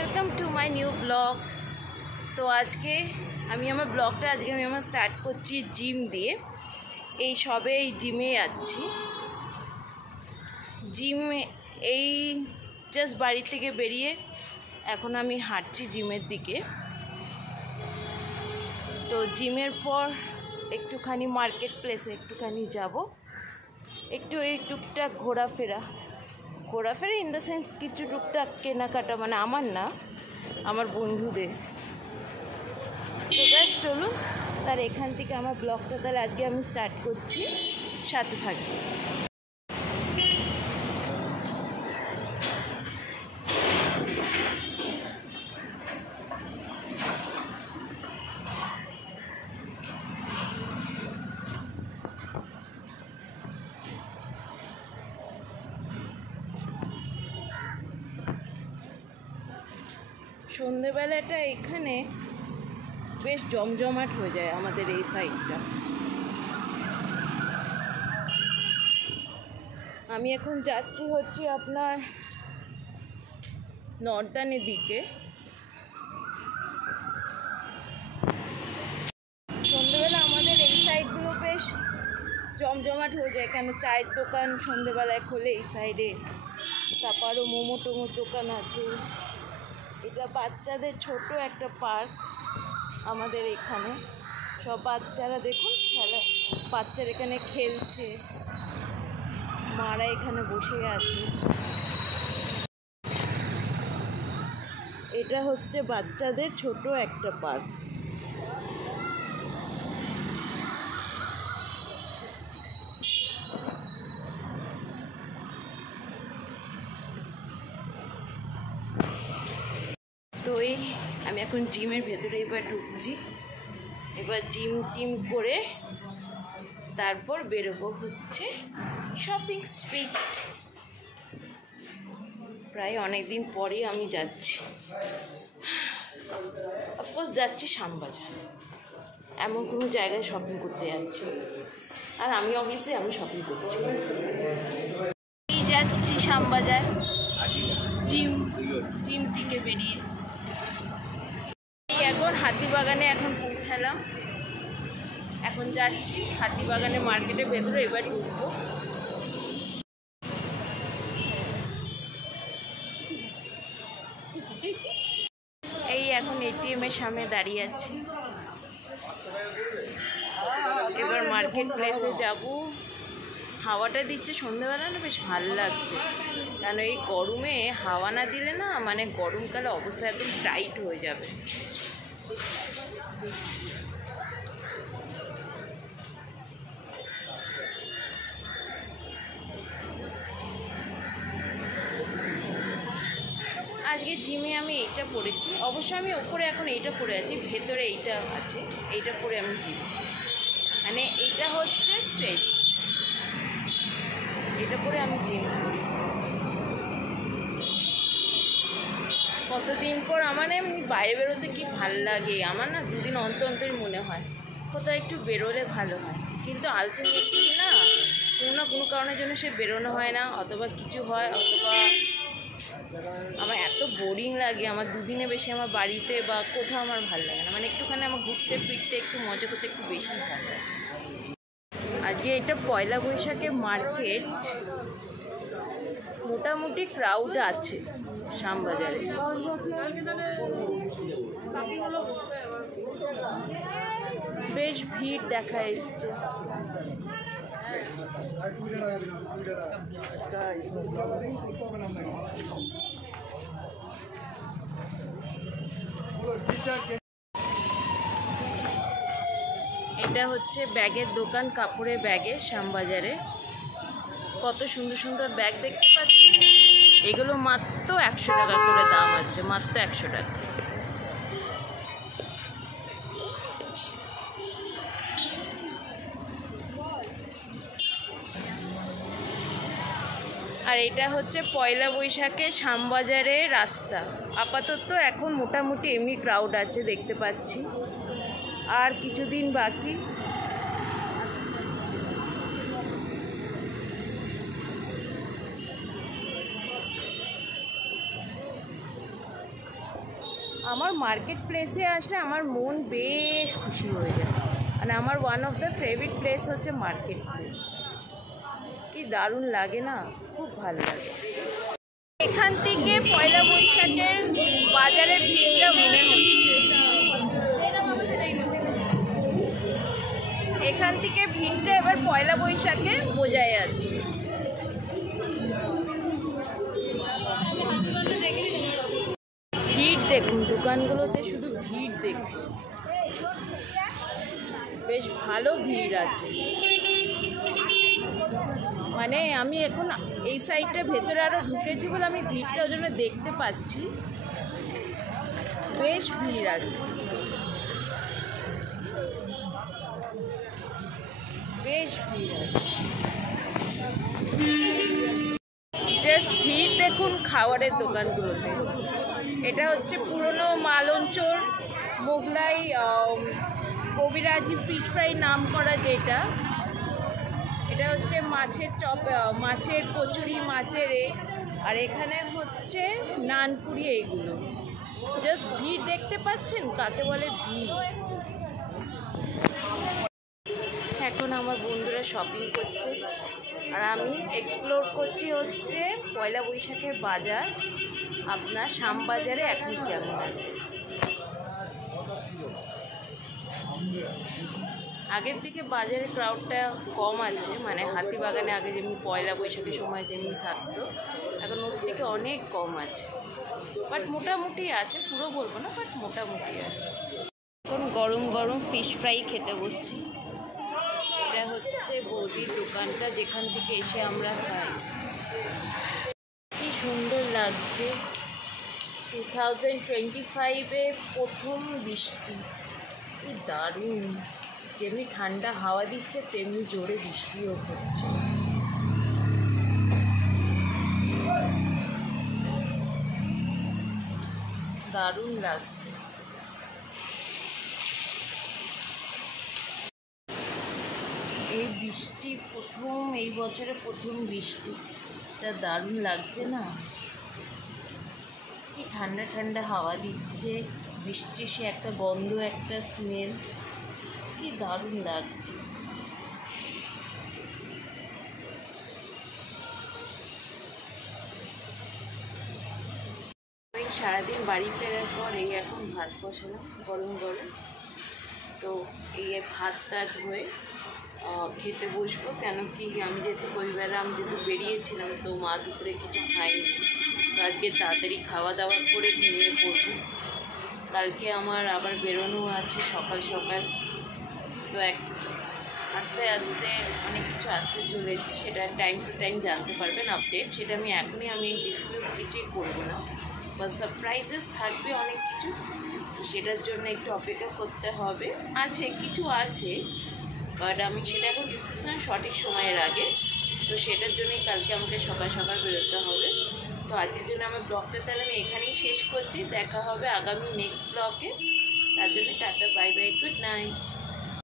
Welcome to my new blog. তো আজকে আমি আমার ব্লগটা স্টার্ট করছি জিম দিয়ে। এই সবে এই জিমে যাচ্ছি। এই জাস্ট বাড়ি থেকে বেরিয়ে এখন আমি হাঁটছি জিমের দিকে। তো জিমের পর একটুখানি মার্কেট প্লেসে একটুখানি যাব, একটু এই টুকটাক ঘোরাফেরা ইন দ্য সেন্স কিছু টুকটাক কেনাকাটা, মানে আমার না, আমার বন্ধুদের। তো ব্যাস চলুন, তার এখান থেকে আমার ব্লগটা তাহলে আজকে আমি স্টার্ট করছি, সাথে থাকবে। সন্ধেবেলাটা এখানে বেশ জমজমাট হয়ে যায় আমাদের এই সাইডটা। আমি এখন যাচ্ছি হচ্ছে আপনার নর্দানের দিকে। সন্ধেবেলা আমাদের এই সাইডগুলো বেশ জমজমাট হয়ে যায়, কেন চায়ের দোকান সন্ধেবেলায় খোলে এই সাইডে, তারপর আরও মোমো টোমোর দোকান আছে। এটা বাচ্চাদের ছোট একটা পার্ক আমাদের এখানে। সব বাচ্চারা দেখুন খেলা, বাচ্চারা এখানে খেলছে, মারা এখানে বসে আছে। এটা হচ্ছে বাচ্চাদের ছোট একটা পার্ক। তো এই আমি এখন জিমের ভেতরে এবার ঢুকছি। এবার জিম করে তারপর বেরোবো হচ্ছে শপিং স্ট্রিট। প্রায় অনেক দিন পরেই আমি যাচ্ছি, অফকোর্স যাচ্ছি শ্যামবাজার। এমন কোনো জায়গায় শপিং করতে যাচ্ছি, আর আমি অবভিয়াসলি আমি শপিং করছি। এই যাচ্ছি শ্যামবাজার জিম থেকে বেরিয়ে। এখন হাতিবাগানে এখন পৌঁছালাম, এখন যাচ্ছি হাতিবাগানে মার্কেটের ভেতরে, এবার ঢুকবো। এই এখন এটিএম এর সামনে দাঁড়িয়ে আছি, এবার মার্কেট প্লেসে যাব। হাওয়াটা দিচ্ছে সন্ধ্যেবেলা না, বেশ ভালো লাগছে, কেন এই গরমে হাওয়া না দিলে না, মানে গরমকালে অবস্থা একদম টাইট হয়ে যাবে। আজকে জিমে আমি এইটা পরেছি, অবশ্য আমি ওপরে এখন এইটা পরে আছি, ভেতরে এইটা আছে, এইটা পরে আমি জিম, মানে এইটা হচ্ছে সেট, এটা পরে আমি জিম করি। কতদিন পর আমার না এমনি বাইরে বেরোতে কি ভাল লাগে, আমার না দুদিন অন্তরই মনে হয় কোথাও একটু বেরোলে ভালো হয়, কিন্তু আলটিমেটলি না কোনো কারণের জন্য সে বেরোনো হয় না, অথবা কিছু হয়, অথবা আমার এত বোরিং লাগে। আমার দুদিনে বেশি আমার বাড়িতে বা কোথাও আমার ভালো লাগে না, মানে একটুখানি আমার ঘুরতে ফিরতে একটু মজা করতে একটু বেশি ভালো লাগে। আজকে এটা পয়লা বৈশাখে মার্কেট, মোটামুটি ক্রাউড আছে শ্যামবাজারে। বেশ ভিড় দেখা যাচ্ছে। এটা হচ্ছে ব্যাগের দোকান, কাপড়ের ব্যাগের শ্যামবাজারে। কত সুন্দর সুন্দর ব্যাগ দেখতে পাচ্ছি, এগুলো মাত্র 100 টাকা করে দাম আছে, মাত্র 100 টাকা। আর এটা হচ্ছে পয়লা বৈশাখে শ্যামবাজারের রাস্তা। আপাতত এখন মোটামুটি এমনি ক্রাউড আছে দেখতে পাচ্ছি, আর কিছুদিন বাকি। আমার মার্কেট প্লেসে আসলে আমার মন বেশ খুশি হয়ে যায়। মানে আমার one of the favourite place হচ্ছে মার্কেট প্লেস। কি দারুণ লাগে না, খুব ভালো লাগে। এখান থেকে পয়লা বৈশাখের বাজারের ভিড়টা মনে হচ্ছে, এখান থেকে ভিড়টা এবার পয়লা বৈশাখে বোঝা যাচ্ছে। ভিড় দেখুন, দোকানগুলোতে শুধু ভিড় দেখুন, বেশ ভালো ভিড় আছে। মানে আমি এখন এই সাইডটা ভেতরে আরও ঢুকেছি বলে আমি ভিড়টা ওই জন্য দেখতে পাচ্ছি, বেশ ভিড় আছে, বেশ ভিড় আছে। জাস্ট ভিড় দেখুন খাবারের দোকানগুলোতে। এটা হচ্ছে পুরনো মালঞ্চর মোগলাই কবিরাজি ফিশ ফ্রাই নাম করা যেটা, এটা হচ্ছে মাছের চপ, মাছের কচুরি, মাছের আর এখানে হচ্ছে নানপুরি। এইগুলো জাস্ট ভিড় দেখতে পাচ্ছেন, কাকে বলে ভিড়। এখন আমার বন্ধুরা শপিং করছে আর আমি এক্সপ্লোর করছি হচ্ছে পয়লা বৈশাখের বাজার। আপনার শ্যামবাজারে এখন কেমন আছে? আগের থেকে বাজারে ক্রাউডটা কম আছে, মানে হাতিবাগানে আগে যেমনি পয়লা বৈশাখের সময় যেমনি থাকতো, এখন ওর থেকে অনেক কম আছে, বাট মোটামুটি আছে, পুরো বলবো না, বাট মোটামুটি আছে। এখন গরম গরম ফিশ ফ্রাই খেতে বসছি। এটা হচ্ছে বৌদির দোকানটা, যেখান থেকে এসে আমরা খাই। কি সুন্দর লাগছে, 2025-এ প্রথম বৃষ্টি, কি দারুণ। যেমনি ঠান্ডা হাওয়া দিচ্ছে তেমনি জোরে বৃষ্টিও হচ্ছে। দারুণ লাগছে। এই বৃষ্টি প্রথম, এই বছরে প্রথম বৃষ্টি, তা দারুণ লাগছে না? কি ঠান্ডা ঠান্ডা হাওয়া দিচ্ছে, বৃষ্টির সে একটা গন্ধ, একটা স্মেল, কি দারুণ লাগছে। ওই সারাদিন বাড়ি ফেরার পর এই এখন ভাত বসালাম গরম গরম, তো এই ভাত টাত হয়ে খেতে বসবো। কেন কি আমি যেহেতু পরিবারে আমি যেহেতু বেরিয়েছিলাম, তো মা দুপুরে কিছু খাইনি, তো আজকে তাড়াতাড়ি খাওয়া দাওয়া করে ঘুমিয়ে পড়বো। কালকে আমার আবার বেরোনো আছে সকাল সকাল, তো আস্তে আস্তে অনেক কিছু আসতে চলেছে, সেটা টাইম টু টাইম জানতে পারবেন আপডেট। সেটা আমি ডিসক্লোজ কিছুই করবো না, বা সারপ্রাইজেস থাকবে অনেক কিছু, সেটার জন্য একটু অপেক্ষা করতে হবে। আছে কিছু আছে, বাট আমি সেটা এখন ডিসকাশন সঠিক সময়ের আগে, তো সেটার জন্যই কালকে আমাকে সকাল সকাল বেরোতে হবে। তো আজকের জন্য আমার ব্লগটা তাহলে আমি এখানেই শেষ করছি। দেখা হবে আগামী নেক্সট ব্লগে, তার জন্য tata, bye bye, good night.